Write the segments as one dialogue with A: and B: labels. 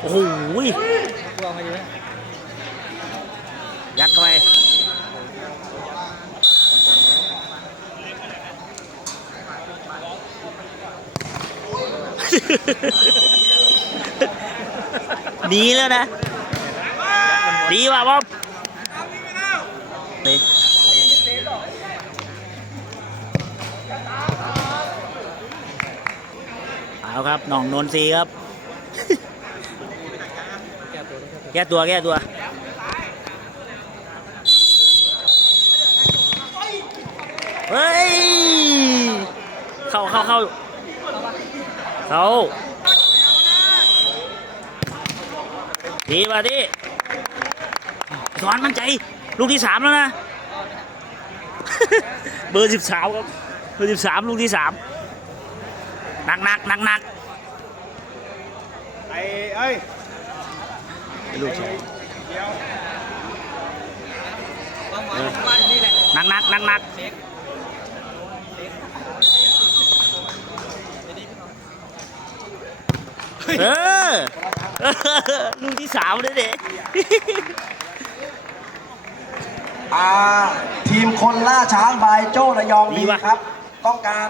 A: โอ้โห
B: ลองมาดูนะ
A: ยัดเข้าไปหนีแล้วนะ ดีว่ะบอมดีเอาครับหน่องนนทรีครับ
B: ก้ตัว
A: แก้ตัวแก้ตัวเฮ้ยเข้าเข้าเข้าเข้าดีป่ะดิสอนมั่นใจ ลูกที่สามแล้วนะ เบอร์สิบสามครับ เบอร์สิบสามลูกที่สามหนักหนักหนักหนัก
C: ไอ้เอ้ย
A: ลูกชาย
C: เดี๋ยว
B: วางหวานวางนี่แหละ
A: หนักหนักหนักหนัก
B: เด็ก
A: เออลูกที่สามเลยเด็
D: อ่าทีมคนล่าช้างบายโจ้ระยอง
A: ดี
D: ดี
A: ว่ะ
D: ครับ ต้องการ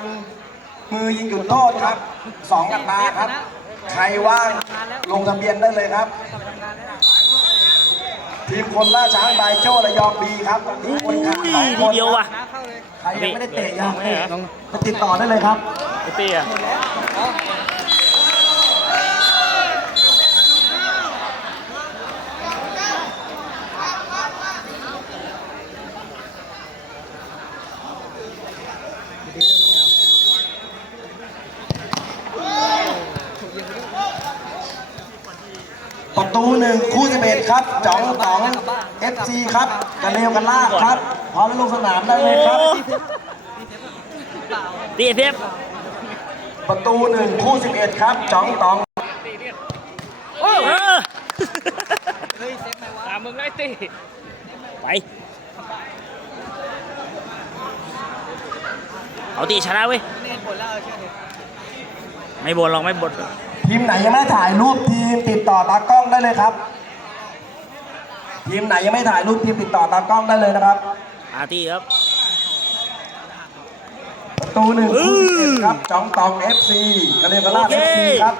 D: มือยิงจุดโทษครับสองอัตราครับ ใครว่างลงทะเบียนได้เลยครับ ทีมคนล่าช้างบายโจ้ระยองดีครับตอนนี้คนขาดสองค
A: ที
D: น
A: เดียวว่ะ
B: น้าเข้าเลย
D: ใครยังไม่ได้เตะยังไปติดต่อได้เลยครับ
A: ไอ้เตี้ย
B: อ๋อ
D: ประ ตูหนึ่งคู่สิบเอ็ดครับจ๋องต๋องเอฟซีครับกันเร็วกันลากครับพร้อมแล้วลงสนามได้เลยครับ
A: ตีเทป
D: ประตูหนึ่งคู่สิบเอ็ดครับจ๋องต๋อง
A: เออ
B: เฮ้ยเซ็ตไหมวะ
C: ตามมึงไล่ตี
A: ไปเอาตีชนะเว้ย
B: เน้นผลแล้วเชื่อเถอะ
A: ไม่บ่นหรอกไม่บ่น
D: ทีมไหนยังไม่ได้ถ่ายรูปทีมติดต่อตากล้องได้เลยครับ ทีมไหนยังไม่ถ่ายรูปทีมติดต่อตากล้องได้เลยนะครับ
A: อาร์ตี้ครับ
D: ประตูหนึ่งคู่สิบเอ็ดครับจ๋องต๋องเอฟซีกันเร็วกันลาก
A: โอ
D: เอ
A: เค
D: ฟซีครับ